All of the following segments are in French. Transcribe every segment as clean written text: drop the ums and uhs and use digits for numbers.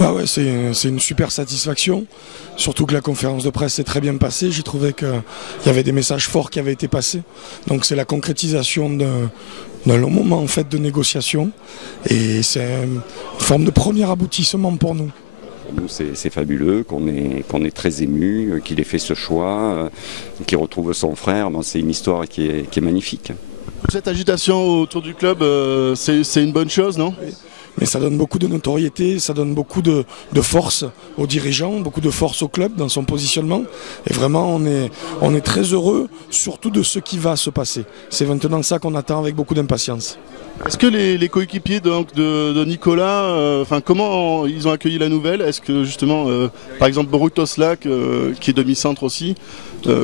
Ouais, c'est une super satisfaction, surtout que la conférence de presse s'est très bien passée. J'ai trouvé qu'il y avait des messages forts qui avaient été passés. Donc c'est la concrétisation d'un long moment en fait, de négociation et c'est une forme de premier aboutissement pour nous. Pour nous, c'est fabuleux qu'on est très ému, qu'il ait fait ce choix, qu'il retrouve son frère. Bon, c'est une histoire qui est magnifique. Cette agitation autour du club, c'est une bonne chose, non? Mais ça donne beaucoup de notoriété, ça donne beaucoup de force aux dirigeants, beaucoup de force au club dans son positionnement. Et vraiment, on est très heureux, surtout de ce qui va se passer. C'est maintenant ça qu'on attend avec beaucoup d'impatience. Est-ce que les coéquipiers de Nicolas, comment ils ont accueilli la nouvelle? Est-ce que justement, par exemple, Borut Oslak, qui est demi-centre aussi,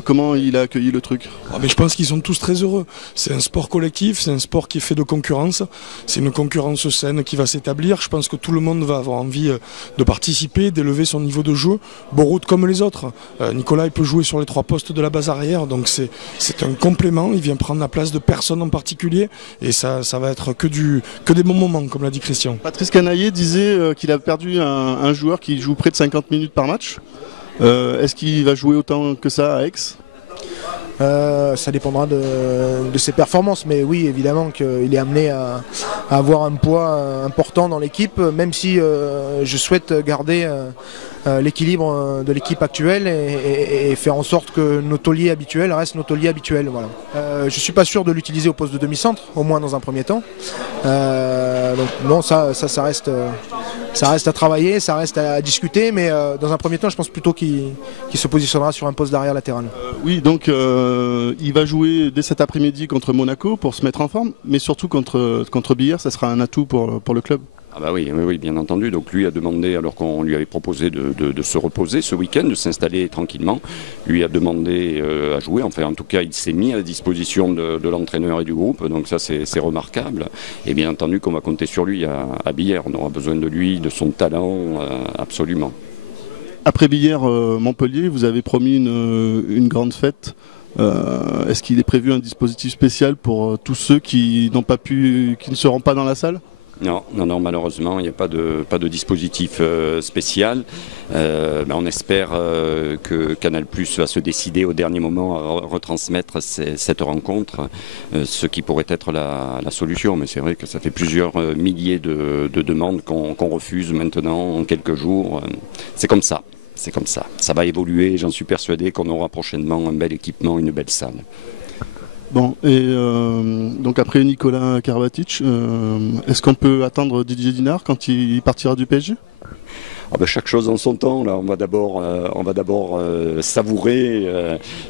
comment il a accueilli le truc? Mais je pense qu'ils sont tous très heureux. C'est un sport collectif, c'est un sport qui est fait de concurrence. C'est une concurrence saine qui va s'établir. Je pense que tout le monde va avoir envie de participer, d'élever son niveau de jeu. Borut comme les autres. Nicolas, il peut jouer sur les 3 postes de la base arrière. Donc c'est un complément. Il vient prendre la place de personne en particulier. Et ça va être que des bons moments, comme l'a dit Christian. Patrice Canaillé disait qu'il a perdu un joueur qui joue près de 50 minutes par match. Est-ce qu'il va jouer autant que ça à Aix? Ça dépendra de ses performances, mais oui, évidemment qu'il est amené à avoir un poids important dans l'équipe, même si je souhaite garder l'équilibre de l'équipe actuelle et faire en sorte que nos tauliers habituels restent nos tauliers habituels. Voilà. Je ne suis pas sûr de l'utiliser au poste de demi-centre, au moins dans un premier temps. Donc non, ça reste à travailler, ça reste à discuter, mais dans un premier temps, je pense plutôt qu'il se positionnera sur un poste d'arrière latéral. Oui, donc il va jouer dès cet après-midi contre Monaco pour se mettre en forme, mais surtout contre Billers, ça sera un atout pour le club. Ah bah oui, bien entendu. Donc lui a demandé, alors qu'on lui avait proposé de se reposer ce week-end, de s'installer tranquillement, lui a demandé à jouer. Enfin, en tout cas, il s'est mis à la disposition de l'entraîneur et du groupe. Donc ça, c'est remarquable. Et bien entendu qu'on va compter sur lui à Billers. On aura besoin de lui, de son talent, absolument. Après Billers-Montpellier, vous avez promis une grande fête. Est-ce qu'il est prévu un dispositif spécial pour tous ceux qui ne seront pas dans la salle? Non, malheureusement, il n'y a pas de dispositif spécial. On espère que Canal+ va se décider au dernier moment à retransmettre cette rencontre, ce qui pourrait être la solution. Mais c'est vrai que ça fait plusieurs milliers de demandes qu'on refuse maintenant en quelques jours. C'est comme ça. Ça va évoluer. J'en suis persuadé qu'on aura prochainement un bel équipement, une belle salle. Bon, et donc après Nicolas Karabatic, est-ce qu'on peut attendre Didier Dinard quand il partira du PSG? Chaque chose en son temps. Là, on va d'abord savourer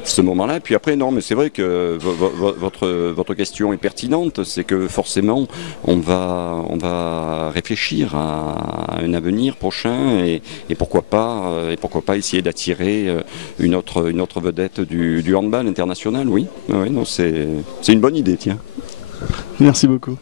ce moment-là. Puis après, non, mais c'est vrai que votre question est pertinente. C'est que forcément, on va réfléchir à un avenir prochain et pourquoi pas essayer d'attirer une autre vedette du handball international. Oui, non, c'est une bonne idée, tiens. Merci beaucoup.